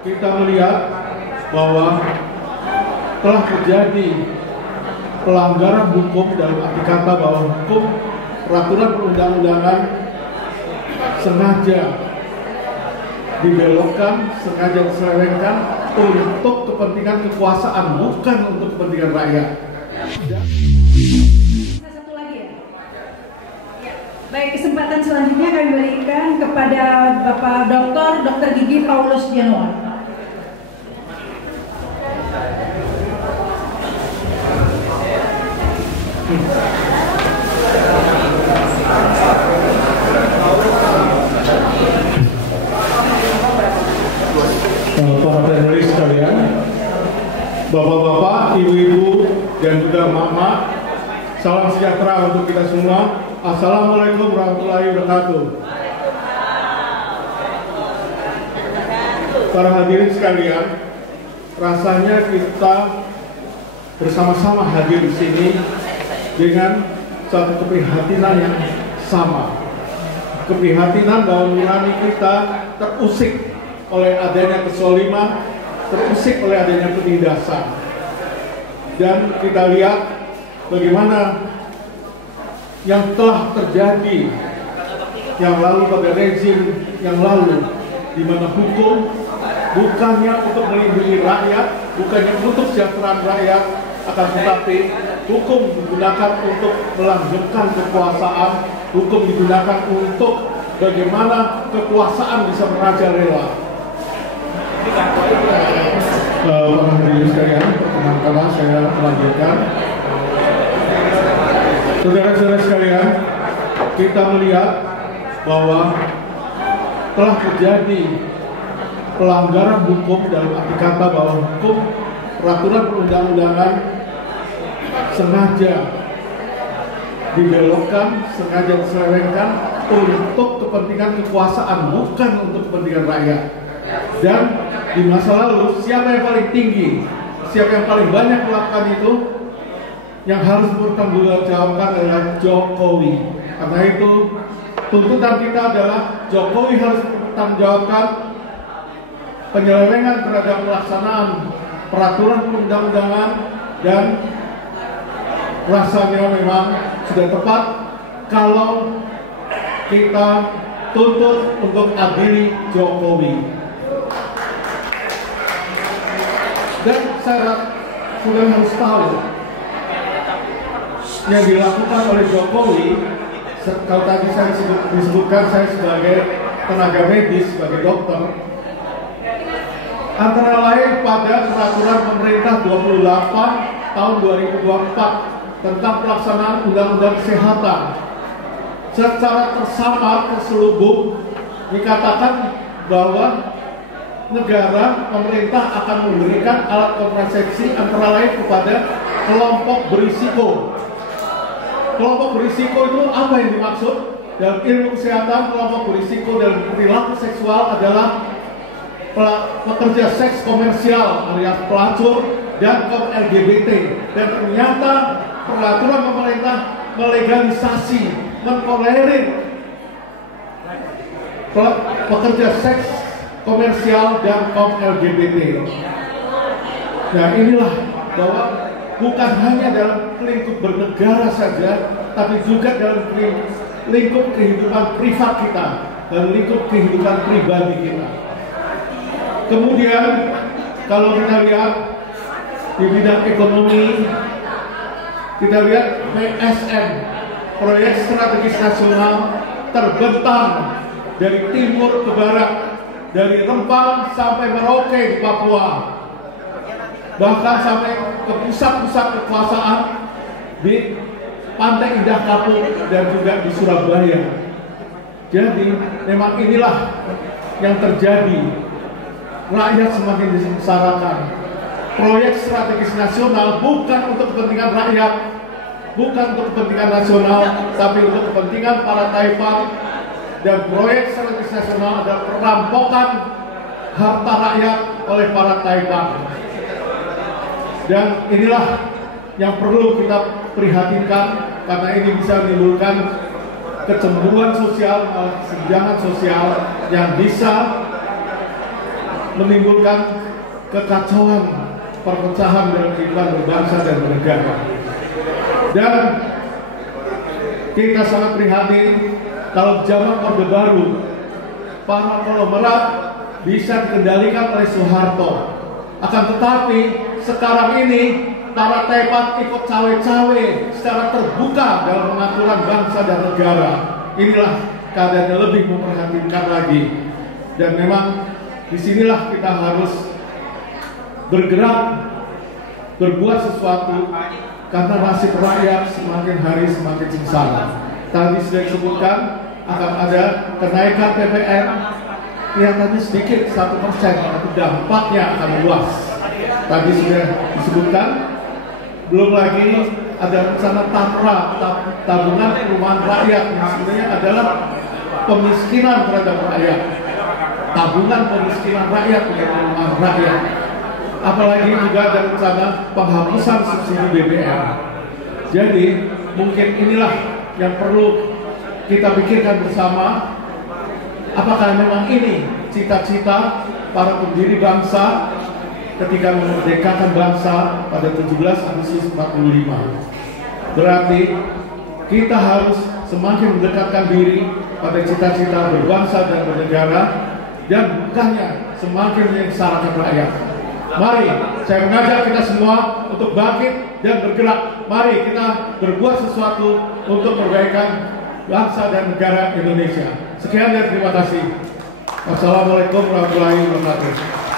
kita melihat bahwa telah terjadi pelanggaran hukum dalam arti kata bahwa hukum peraturan perundang-undangan sengaja dibelokkan, sengaja diselewengkan untuk kepentingan kekuasaan, bukan untuk kepentingan rakyat. Satu lagi ya? Baik, kesempatan selanjutnya kami berikan kepada Bapak Dr. Gigi Paulus Januar. Para panelis sekalian, bapak-bapak, ibu-ibu, dan juga mama, salam sejahtera untuk kita semua. Assalamualaikum warahmatullahi wabarakatuh. Para hadirin sekalian, rasanya kita bersama-sama hadir di sini dengan satu keprihatinan yang sama. Keprihatinan bahwa nurani kita terusik oleh adanya kezaliman, terusik oleh adanya penindasan. Dan kita lihat bagaimana yang telah terjadi yang lalu pada rezim yang lalu, di mana hukum bukannya untuk melindungi rakyat, bukannya untuk kesejahteraan rakyat, akan tetapi hukum digunakan untuk melanjutkan kekuasaan, hukum digunakan untuk bagaimana kekuasaan bisa merajalela. Para hadirin sekalian, perkenankanlah saya melanjutkan. Saudara-saudara sekalian, kita melihat bahwa telah terjadi pelanggaran hukum dalam arti kata bahwa hukum peraturan perundang-undangan sengaja dibelokkan, sengaja diselewengkan untuk kepentingan kekuasaan, bukan untuk kepentingan rakyat. Dan di masa lalu, siapa yang paling tinggi, siapa yang paling banyak melakukan itu, yang harus bertanggungjawabkan adalah Jokowi. Karena itu, tuntutan kita adalah Jokowi harus bertanggungjawabkan penyelewengan terhadap pelaksanaan peraturan perundang-undangan, dan rasanya memang sudah tepat kalau kita tuntut untuk adili Jokowi. Dan saya sudah harus tahu yang dilakukan oleh Jokowi. Kalau tadi saya disebutkan saya sebagai tenaga medis, sebagai dokter, antara lain pada peraturan pemerintah 28 tahun 2024 tentang pelaksanaan undang-undang kesehatan, secara tersamar terselubung dikatakan bahwa negara, pemerintah akan memberikan alat kontrasepsi antara lain kepada kelompok berisiko. Kelompok berisiko itu apa yang dimaksud? Dalam ilmu kesehatan, kelompok berisiko dalam perilaku seksual adalah pekerja seks komersial alias pelacur dan kaum LGBT. Dan ternyata peraturan pemerintah melegalisasi, mentolerir pekerja seks komersial dan kaum LGBT. Nah, inilah bahwa bukan hanya dalam lingkup bernegara saja, tapi juga dalam lingkup kehidupan privat kita dan lingkup kehidupan pribadi kita. Kemudian kalau kita lihat di bidang ekonomi, kita lihat PSN, proyek strategis nasional, terbentang dari timur ke barat, dari Rempang sampai Merauke di Papua, bahkan sampai ke pusat-pusat kekuasaan di Pantai Indah Kapuk dan juga di Surabaya. Jadi memang inilah yang terjadi. Rakyat semakin disengsarakan. Proyek strategis nasional bukan untuk kepentingan rakyat, bukan untuk kepentingan nasional, tapi untuk kepentingan para taipan. Dan proyek strategis nasional adalah perampokan harta rakyat oleh para taipan. Dan inilah yang perlu kita prihatinkan, karena ini bisa menimbulkan kecemburuan sosial, kesenjangan sosial yang bisa menimbulkan kekacauan, perpecahan dalam kehidupan berbangsa dan bernegara. Dan kita sangat prihatin kalau zaman Orde Baru para konglomerat bisa dikendalikan oleh Soeharto. Akan tetapi sekarang ini para tepat ikut cawe-cawe secara terbuka dalam pengaturan bangsa dan negara. Inilah keadaan yang lebih memprihatinkan lagi. Dan memang disinilah kita harus bergerak, berbuat sesuatu, karena nasib rakyat semakin hari semakin sengsara. Tadi sudah disebutkan akan ada kenaikan PPN, kelihatannya sedikit 1%, tapi dampaknya akan luas. Tadi sudah disebutkan, belum lagi ada rencana TAPRA, tabungan perumahan rakyat, yang sebenarnya adalah pemiskinan terhadap rakyat. Tabungan pemiskinan rakyat dengan perumahan rakyat. Apalagi juga ada rencana penghapusan subsidi BBM. Jadi mungkin inilah yang perlu kita pikirkan bersama. Apakah memang ini cita-cita para pendiri bangsa ketika memerdekakan bangsa pada 17 Agustus 45? Berarti kita harus semakin mendekatkan diri pada cita-cita berbangsa dan bernegara, dan bukannya semakin menyengsarakan rakyat. Mari, saya mengajak kita semua untuk bangkit dan bergerak. Mari kita berbuat sesuatu untuk perbaikan bangsa dan negara Indonesia. Sekian dan terima kasih. Wassalamualaikum warahmatullahi wabarakatuh.